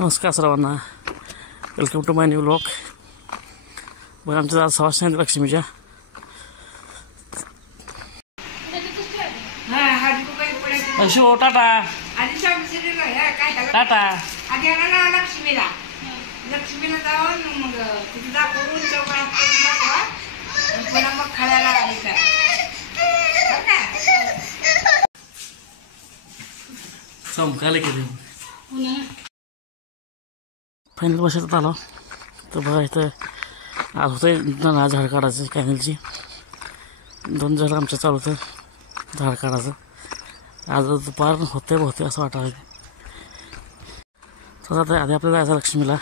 नमस्कार सर्वांना, welcome to my new vlog. बघा आमच्या आज सवासणी आहेत लक्ष्मीच्या. अशो टाटा टाटा. लक्ष्मीला जाऊन मग तिथे दाखवून चौकात दाखवा पुन्हा मग खायला आली का चमकाले किती फायनल बसत आलो. तर बघा इथं आज होतं ना झाड काढायचं कॅनलची. 2 झाड आमच्या चालू होतं झाड काढायचं. आज दुपार होते असं वाटायला. तर आता आधी आपल्याला जायचं लक्ष्मीला.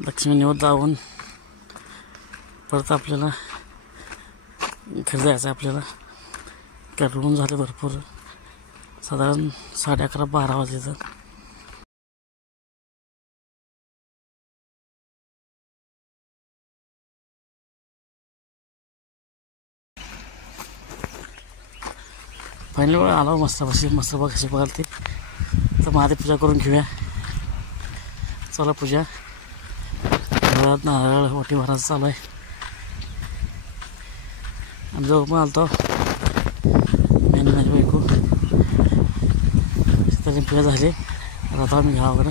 लक्ष्मी निवड जाऊन परत आपल्याला घरी जायचं आहे. आपल्याला करून झाले भरपूर, साधारण 11:30-12 वाजले. फायनल वेळ आलो मस्त बघ कशी बघाल ते. तर महादेव पूजा करून घेऊया. चला पूजा. घरात नारळ वाटी भरायचं चालू आहे. आम्ही जवळ पण आलतो मेन माझी बायको. त्याची पूजा झाली. आता आम्ही गावाकडं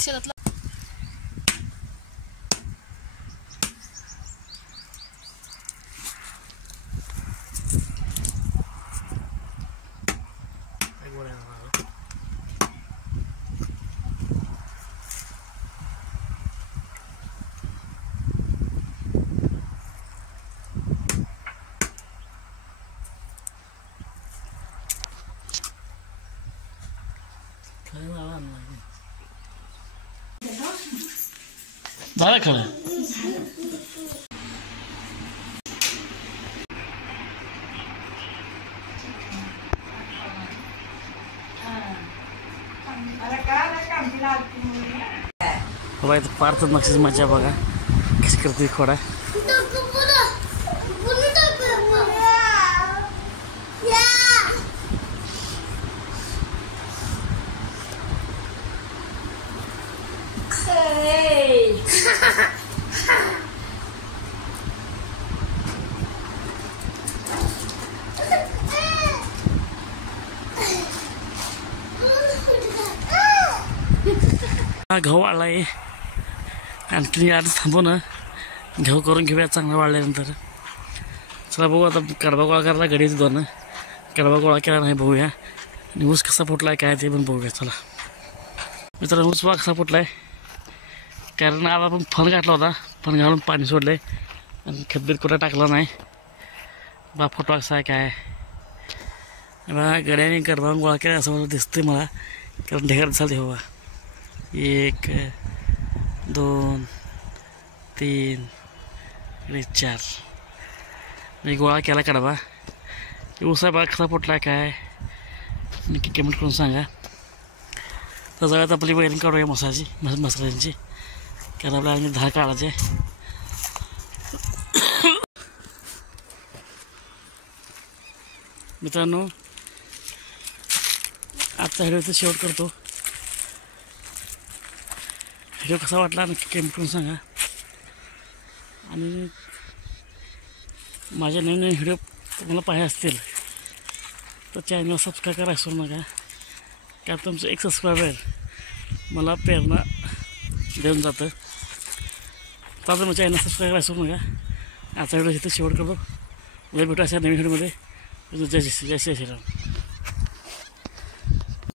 शेतातला झालं खरं. बाबा इथं पार्थ नक्षीच मजा बघा कशी करते खोडा. गहू वाढलाय. आणखी आज थांबू ना, गहू करून घेऊया चांगला वाढल्यानंतर. चला बघू आता. कडबा गोळा करायला गडीच 2. कडबा गोळा केला नाही बघूया. आणि ऊस कसा फुटलाय काय ते पण बघूया. चला मित्रांनो, ऊस कसा फुटलाय कारण आज आपण फण घातला होता. फण घालून पाणी सोडलंय आणि खतबीत कुठं टाकला नाही. बा फुटवा कसा आहे काय बा. गड्याने कडबा गोळा केला असं मला दिसतंय मला, कारण ढेकर चालते हो. 1 2 3 4 मी गोळा केला कडबा. ऊसा बाग कसा फुटला काय नक्की कमेंट करून सांगा. तर सगळ्यात आपली वैरिंग काढूया मसाल्यांची, कारण आपल्याला धार काढायचे. मित्रांनो, आजचा व्हिडिओचा शेवट करतो. व्हिडिओ कसा वाटला नक्की कमेंट करून सांगा. आणि माझे नवीन व्हिडिओ तुम्हाला पाहिजे असतील तर चॅनलला सबस्क्राईब करायला विसरू नका. कारण तुमचं एक सबस्क्रायबर मला प्रेरणा देऊन जातं. तर आता मग चॅनल सबस्क्राईब करायला विसरू नका. आजचा व्हिडिओ इथं शेवट करतो. उद्या भेटू अशा नवीन व्हिडिओमध्ये. जय श्रीराम.